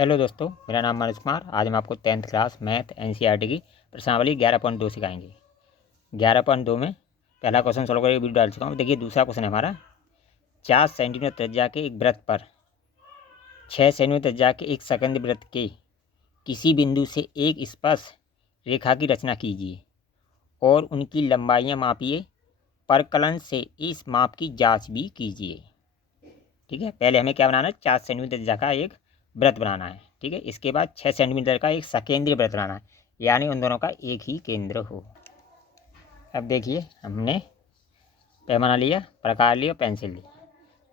Hello दोस्तों, मेरा नाम मनोज कुमार। आज हम आपको 10th क्लास मैथ एनसीईआरटी की प्रश्नावली 11.2 सिखाएंगे। 11.2 में पहला क्वेश्चन सॉल्व करके वीडियो डाल चुका हूँ। देखिए, दूसरा क्वेश्चन है हमारा 4 सेंटीमीटर त्रिज्या के एक वृत्त पर 6 सेंटीमीटर त्रिज्या के एक सेकंड वृत्त के किसी बिंदु से एक स्पर्श रेखा की रचना कीजिए और उनकी लंबाइयाँ मापिए। परकलन से इस माप की जाँच भी कीजिए। ठीक है, पहले हमें क्या बनाना है? 4 सेंटीमीटर त्रिज्या का एक वृत्त बनाना है। ठीक है, इसके बाद 6 सेंटीमीटर का एक सकेंद्रीय वृत्त बनाना है, यानी उन दोनों का एक ही केंद्र हो। अब देखिए, हमने पैमाना लिया, प्रकार लिया, पेंसिल ली।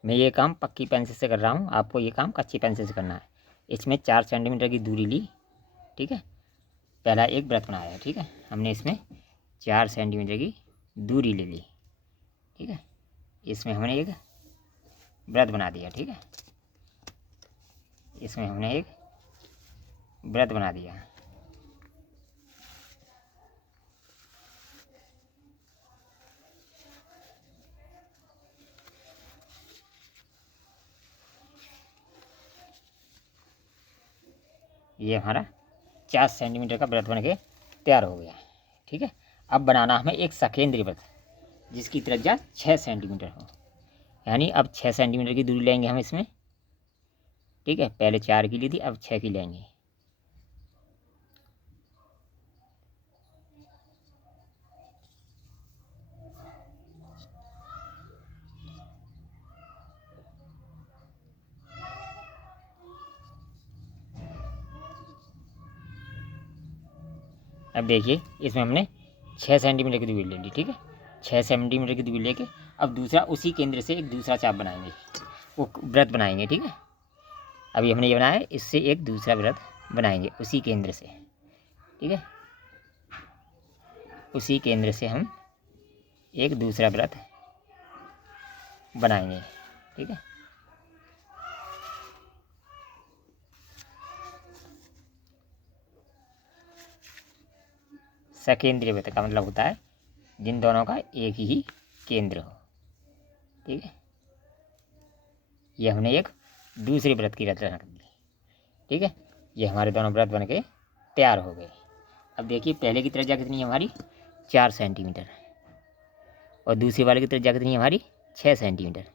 मैं ये काम पक्की पेंसिल से कर रहा हूँ, आपको ये काम कच्ची पेंसिल से करना है। इसमें 4 सेंटीमीटर की दूरी ली। ठीक है, पहला एक वृत्त बनाया। ठीक है, हमने इसमें 4 सेंटीमीटर की दूरी ले ली। ठीक है, इसमें हमने एक वृत्त बना दिया। ठीक है, इसमें हमने एक वृत्त बना दिया। ये हमारा 4 सेंटीमीटर का वृत्त बन के तैयार हो गया। ठीक है, अब बनाना हमें एक सकेंद्रीय वृत्त जिसकी त्रिज्या 6 सेंटीमीटर हो, यानी अब 6 सेंटीमीटर की दूरी लेंगे हम इसमें। ठीक है, पहले 4 की ली थी, अब 6 की लेंगे। अब देखिए, इसमें हमने 6 सेंटीमीटर की दूरी ले ली। ठीक है, 6 सेंटीमीटर की दूरी लेके अब दूसरा उसी केंद्र से एक दूसरा चाप बनाएंगे, वो वृत्त बनाएंगे। ठीक है, अभी हमने ये बनाया है, इससे एक दूसरा वृत्त बनाएंगे उसी केंद्र से। ठीक है, उसी केंद्र से हम एक दूसरा वृत्त बनाएंगे। ठीक है, सकेंद्रीय वृत्त का मतलब होता है जिन दोनों का एक ही केंद्र हो। ठीक है, ये हमने एक दूसरे वृत्त की रचना कर दी। ठीक है, ये हमारे दोनों वृत्त बन के तैयार हो गए। अब देखिए, पहले की त्रिज्या कितनी है हमारी? 4 सेंटीमीटर, और दूसरे वाले की त्रिज्या कितनी है हमारी? 6 सेंटीमीटर।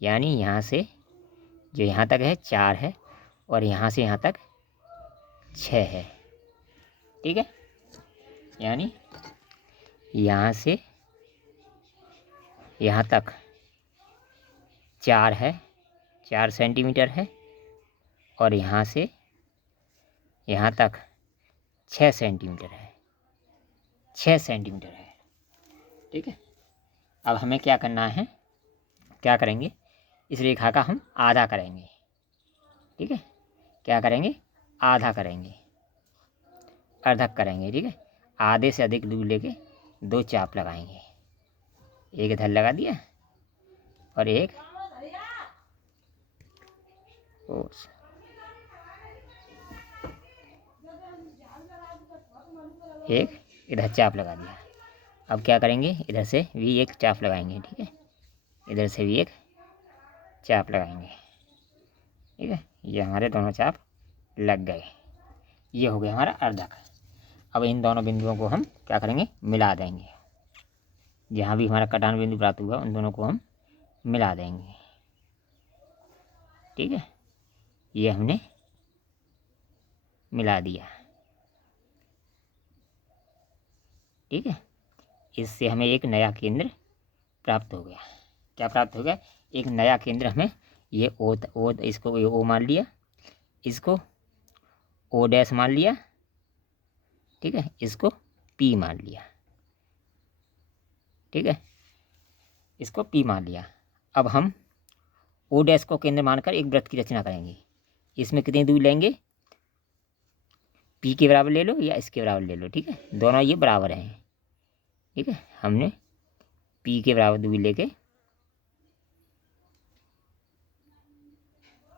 यानी यहाँ से जो यहाँ तक है 4 है, और यहाँ से यहाँ तक 6 है। ठीक है, यानी यहाँ से यहाँ तक 4 है, 4 सेंटीमीटर है, और यहाँ से यहाँ तक 6 सेंटीमीटर है, 6 सेंटीमीटर है। ठीक है, अब हमें क्या करना है? क्या करेंगे? इस रेखा का हम आधा करेंगे। ठीक है, क्या करेंगे? आधा करेंगे, अर्धक करेंगे। ठीक है, आधे से अधिक दूर लेके 2 चाप लगाएंगे। एक इधर लगा दिया और एक इधर चाप लगा दिया। अब क्या करेंगे? इधर से भी एक चाप लगाएंगे। ठीक है, इधर से भी एक चाप लगाएंगे। ठीक है, ये हमारे दोनों चाप लग गए। ये हो गया हमारा अर्धक। अब इन दोनों बिंदुओं को हम क्या करेंगे? मिला देंगे। जहाँ भी हमारा कटान बिंदु प्राप्त हुआ उन दोनों को हम मिला देंगे। ठीक है, ये हमने मिला दिया। ठीक है, इससे हमें एक नया केंद्र प्राप्त हो गया। क्या प्राप्त हो गया? एक नया केंद्र हमें ये ओ इसको ये ओ मान लिया, इसको ओ डैश मान लिया। ठीक है, इसको पी मान लिया। ठीक है, इसको पी मान लिया। अब हम ओ डैश को केंद्र मानकर एक वृत्त की रचना करेंगे। इसमें कितनी दूरी लेंगे? पी के बराबर ले लो या इसके बराबर ले लो। ठीक है, दोनों ये बराबर हैं। ठीक है, हमने पी के बराबर दूरी लेके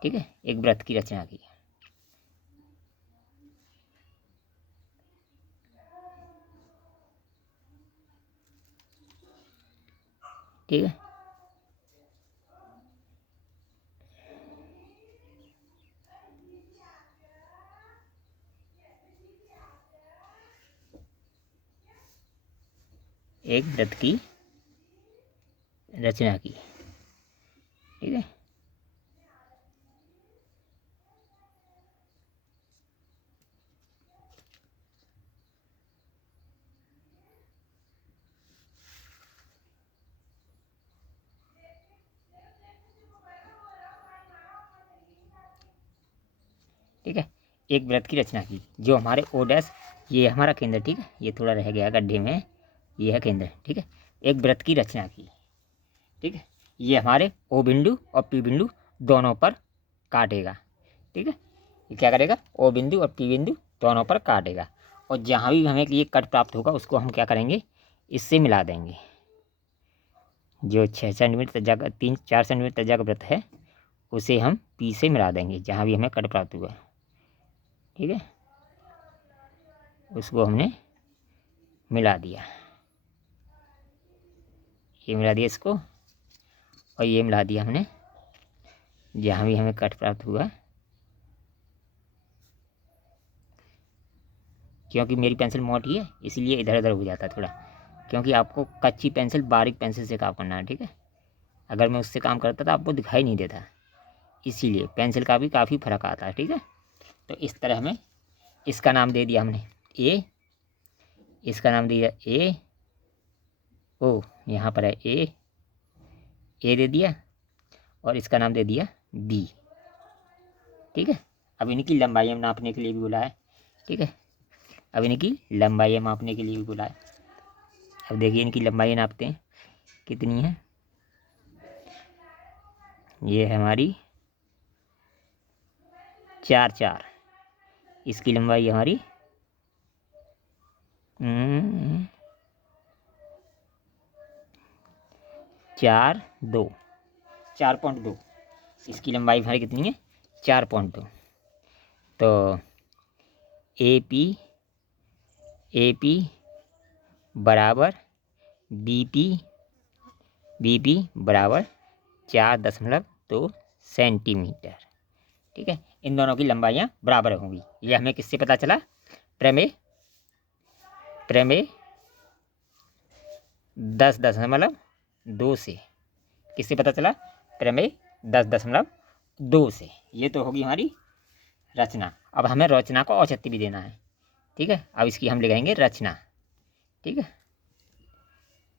ठीक है एक वृत्त की रचना की। ठीक है, एक वृत्त की रचना की। ठीक है, ठीक है, एक वृत्त की रचना की जो हमारे ओ डैश, ये हमारा केंद्र, ठीक है, ये थोड़ा रह गया गड्ढे में, ये है केंद्र, ठीक है, एक वृत्त की रचना की। ठीक है, ये हमारे ओ बिंदु और पी बिंदु दोनों पर काटेगा। ठीक है, ये क्या करेगा, ओ बिंदु और पी बिंदु दोनों पर काटेगा, और जहाँ भी हमें ये कट प्राप्त होगा उसको हम क्या करेंगे, इससे मिला देंगे। जो 6 सेंटीमीटर त्रिज्या का 3-4 सेंटीमीटर त्रिज्या का वृत्त है उसे हम पी से मिला देंगे जहाँ भी हमें कट प्राप्त हुआ। ठीक है, उसको हमने मिला दिया, ये मिला दिया इसको, और ये मिला दिया हमने जहाँ भी हमें कट प्राप्त हुआ। क्योंकि मेरी पेंसिल मोटी है इसलिए इधर उधर हो जाता है थोड़ा, क्योंकि आपको कच्ची पेंसिल बारीक पेंसिल से काम करना है। ठीक है, अगर मैं उससे काम करता तो आपको दिखाई नहीं देता, इसीलिए पेंसिल का भी काफ़ी फर्क आता है। ठीक है, तो इस तरह हमें इसका नाम दे दिया हमने ए, इसका नाम दिया ए ओ, यहाँ पर है ए दे दिया, और इसका नाम दे दिया बी। ठीक है, अब इनकी लंबाई हम नापने के लिए भी बोला है। ठीक है, अब इनकी लंबाई मापने के लिए भी बोला है। अब देखिए इनकी लंबाई नापते हैं कितनी है। ये है हमारी 4-4, इसकी लंबाई हमारी 4.2, 4.2, इसकी लंबाई हमारी कितनी है, 4.2। तो ए पी बराबर बी पी बराबर 4.2 सेंटीमीटर। ठीक है, इन दोनों की लंबाइयाँ बराबर होंगी। ये हमें किससे पता चला, प्रमेय 10.2 से। किससे पता चला, प्रमेय 10.2 से। ये तो होगी हमारी रचना। अब हमें रचना को औचित्य भी देना है। ठीक है, अब इसकी हम लगाएंगे रचना। ठीक है,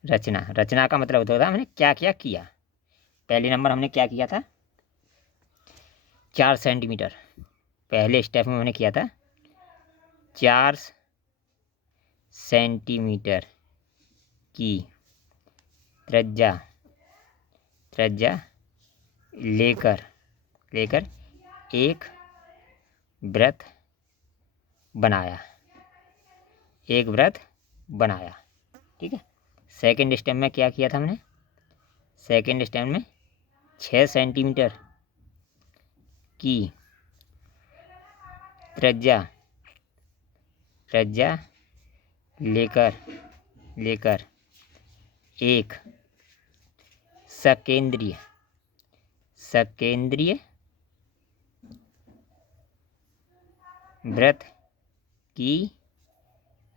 रचना का मतलब होता है हमने क्या क्या किया। पहले नंबर हमने क्या किया था, 4 सेंटीमीटर, पहले स्टेप में हमने किया था 4 सेंटीमीटर की त्रिज्या लेकर एक वृत्त बनाया। ठीक है, सेकंड स्टेप में क्या किया था हमने, सेकंड स्टेप में 6 सेंटीमीटर की त्रिज्या लेकर एक सकेंद्रीय वृत्त की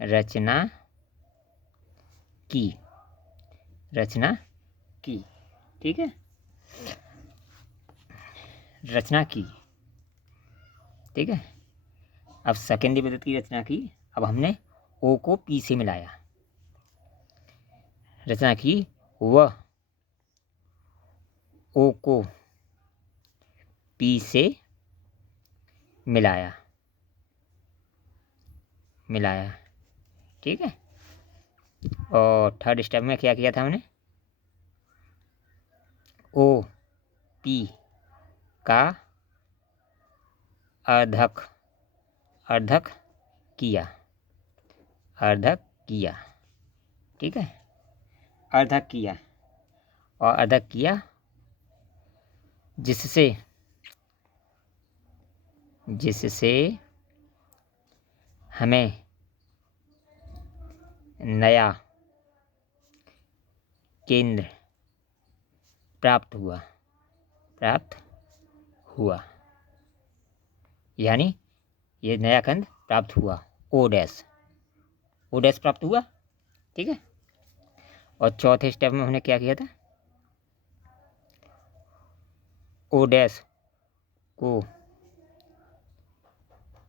रचना की। ठीक है, रचना की। ठीक है, अब सेकेंडरी वृत्त की रचना की। अब हमने ओ को पी से मिलाया, रचना की, वह ओ को पी से मिलाया। ठीक है, और थर्ड स्टेप में क्या किया था हमने, ओ पी का अर्धक किया। ठीक है, अर्धक किया, जिससे हमें नया केंद्र प्राप्त हुआ, यानी ये नया केंद्र प्राप्त हुआ, ओ डैश प्राप्त हुआ। ठीक है, और चौथे स्टेप में हमने क्या किया था, ओ डैश को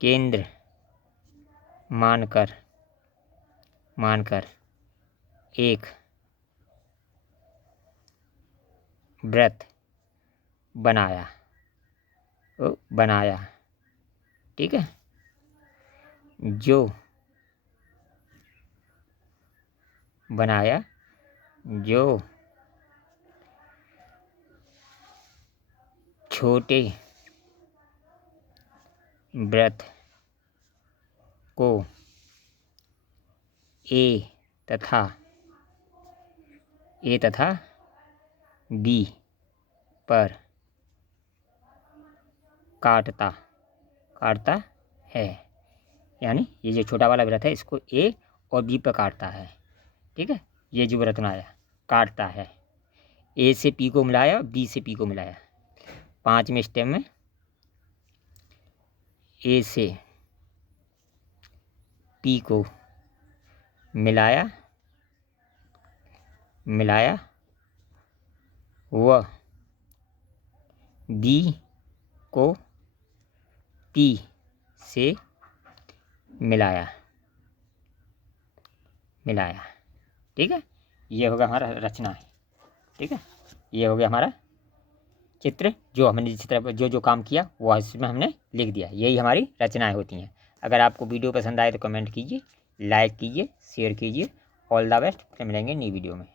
केंद्र मानकर एक वृत्त बनाया, ठीक है, जो छोटे वृत्त को ए तथा बी पर काटता है, यानी ये जो छोटा वाला वृत्त है इसको ए और बी पर काटता है, ठीक है। ये जो वृत्त बनाया काटता है, ए से पी को मिलाया, बी से पी को मिलाया। 5वें स्टेप में ए से पी को मिलाया व बी को पी से मिलाया, ठीक है। ये हो गया हमारा रचना है, ठीक है। ये हो गया हमारा चित्र, जो हमने चित्र जो काम किया वो इसमें हमने लिख दिया। यही हमारी रचनाएं होती हैं। अगर आपको वीडियो पसंद आए तो कमेंट कीजिए, लाइक कीजिए, शेयर कीजिए। ऑल द बेस्ट, फिर मिलेंगे नई वीडियो में।